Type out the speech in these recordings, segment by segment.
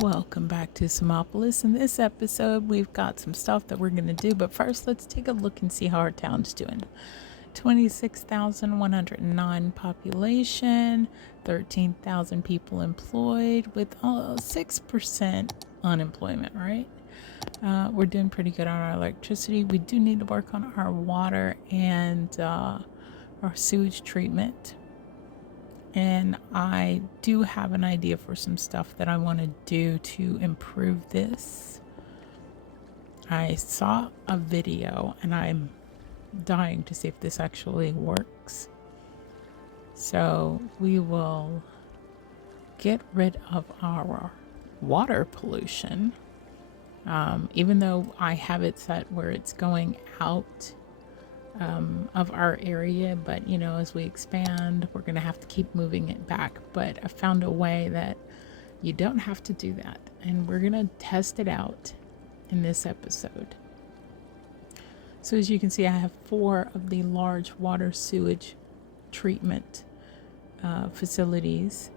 Welcome back to Simopolis. In this episode, we've got some stuff that we're going to do, but first, let's take a look and see how our town's doing. 26,109 population, 13,000 people employed, with 6% unemployment, right? We're doing pretty good on our electricity. We do need to work on our water and our sewage treatment. And I do have an idea for some stuff that I want to do to improve this. I saw a video and I'm dying to see if this actually works. So we will get rid of our water pollution. Even though I have it set where it's going out of our area, but you know, as we expand, we're going to have to keep moving it back. But I found a way that you don't have to do that, and we're going to test it out in this episode. So as you can see, I have 4 of the large water sewage treatment facilities.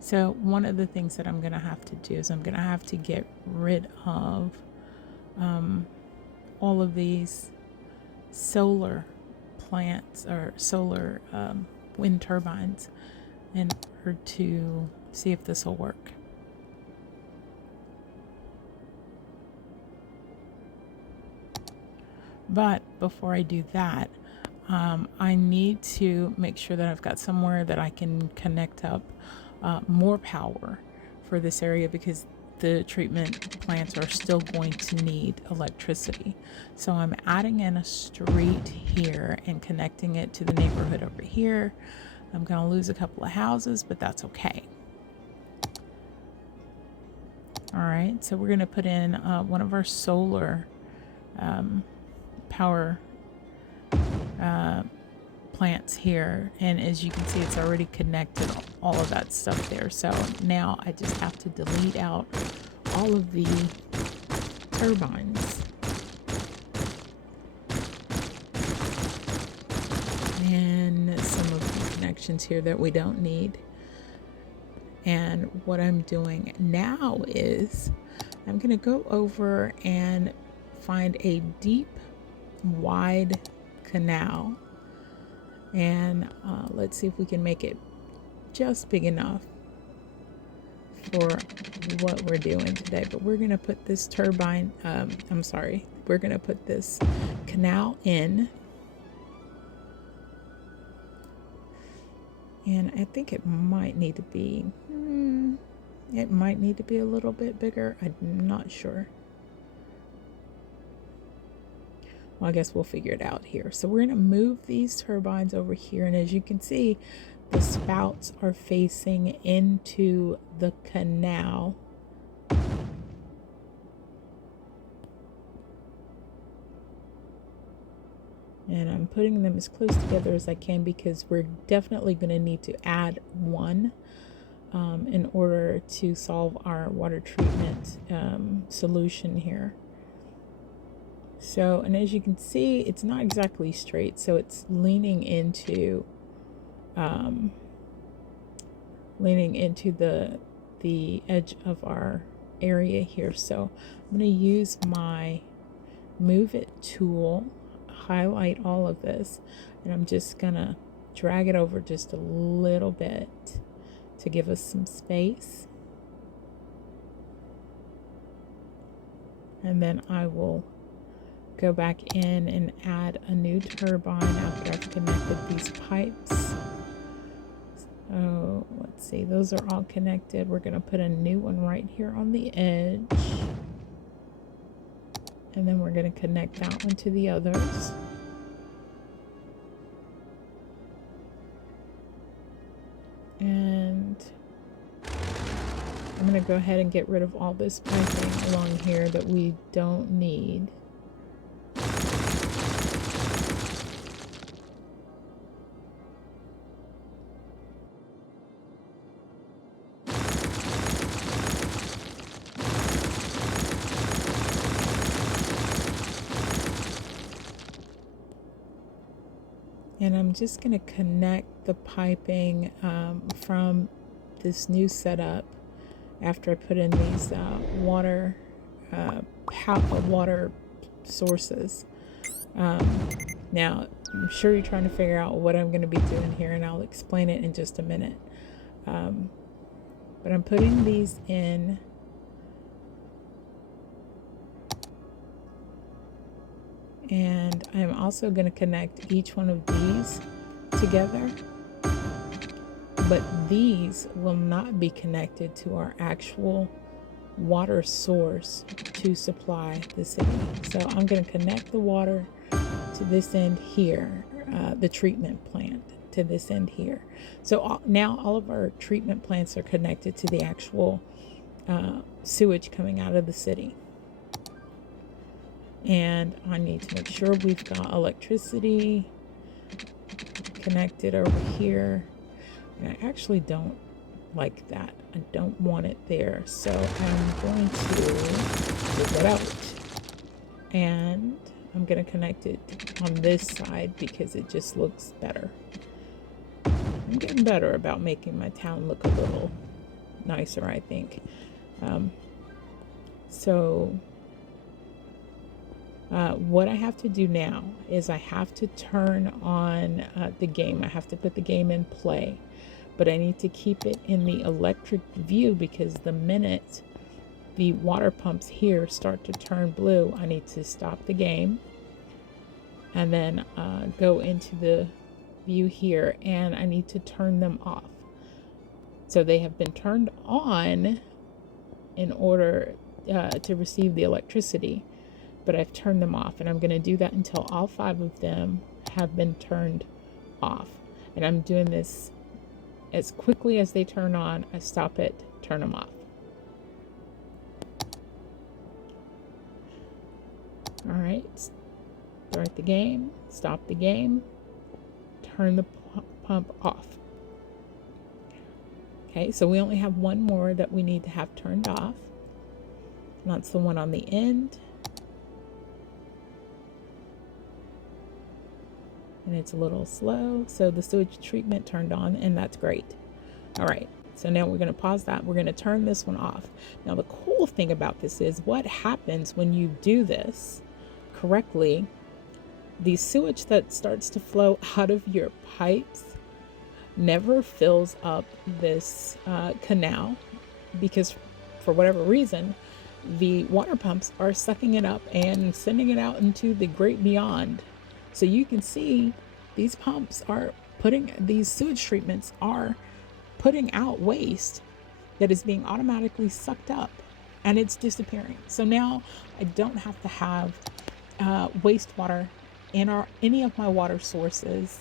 So one of the things that I'm going to have to do is I'm going to have to get rid of all of these solar plants or solar wind turbines in order to see if this will work. But before I do that, I need to make sure that I've got somewhere that I can connect up more power for this area, because the treatment plants are still going to need electricity. So I'm adding in a street here and connecting it to the neighborhood over here. I'm going to lose a couple of houses, but that's okay. All right, so we're going to put in one of our solar power plants here, and as you can see, it's already connected all of that stuff there. So now I just have to delete out all of the turbines and some of the connections here that we don't need. And what I'm doing now is I'm going to go over and find a deep, wide canal, and let's see if we can make it just big enough for what we're doing today. But we're going to put this turbine, we're going to put this canal in, and I think it might need to be a little bit bigger. I'm not sure. Well, I guess we'll figure it out here. So we're going to move these turbines over here, and as you can see, the spouts are facing into the canal. And I'm putting them as close together as I can, because we're definitely going to need to add one in order to solve our water treatment solution here. So, and as you can see, it's not exactly straight, so it's leaning into the edge of our area here. So I'm going to use my move it tool, highlight all of this, and I'm just going to drag it over just a little bit to give us some space. And then I will go back in and add a new turbine after I've connected these pipes. So let's see, those are all connected. We're going to put a new one right here on the edge, and then we're going to connect that one to the others. And I'm going to go ahead and get rid of all this piping along here that we don't need. And I'm just going to connect the piping from this new setup after I put in these water sources. Now, I'm sure you're trying to figure out what I'm going to be doing here, and I'll explain it in just a minute. But I'm putting these in. And I'm also going to connect each one of these together. But these will not be connected to our actual water source to supply the city. So I'm going to connect the water to this end here, the treatment plant to this end here. So now all of our treatment plants are connected to the actual sewage coming out of the city. And I need to make sure we've got electricity connected over here. And I actually don't like that. I don't want it there. So I'm going to take it out. And I'm going to connect it on this side because it just looks better. I'm getting better about making my town look a little nicer, I think. What I have to do now is I have to turn on the game. I have to put the game in play, but I need to keep it in the electric view because the minute the water pumps here start to turn blue, I need to stop the game and then go into the view here, and I need to turn them off. So they have been turned on in order to receive the electricity, but I've turned them off, and I'm going to do that until all 5 of them have been turned off. And I'm doing this as quickly as they turn on. I stop it, turn them off. All right, start the game, stop the game, turn the pump off. Okay, so we only have one more that we need to have turned off, and that's the one on the end. And it's a little slow, so the sewage treatment turned on, and that's great. All right, so now we're going to pause that. We're going to turn this one off. Now the cool thing about this is what happens when you do this correctly. The sewage that starts to flow out of your pipes never fills up this canal, because for whatever reason the water pumps are sucking it up and sending it out into the great beyond. So you can see these pumps are these sewage treatments are putting out waste that is being automatically sucked up, and it's disappearing. So now I don't have to have wastewater in any of my water sources.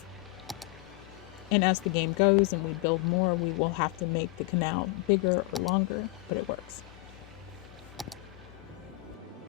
And as the game goes and we build more, we will have to make the canal bigger or longer, but it works.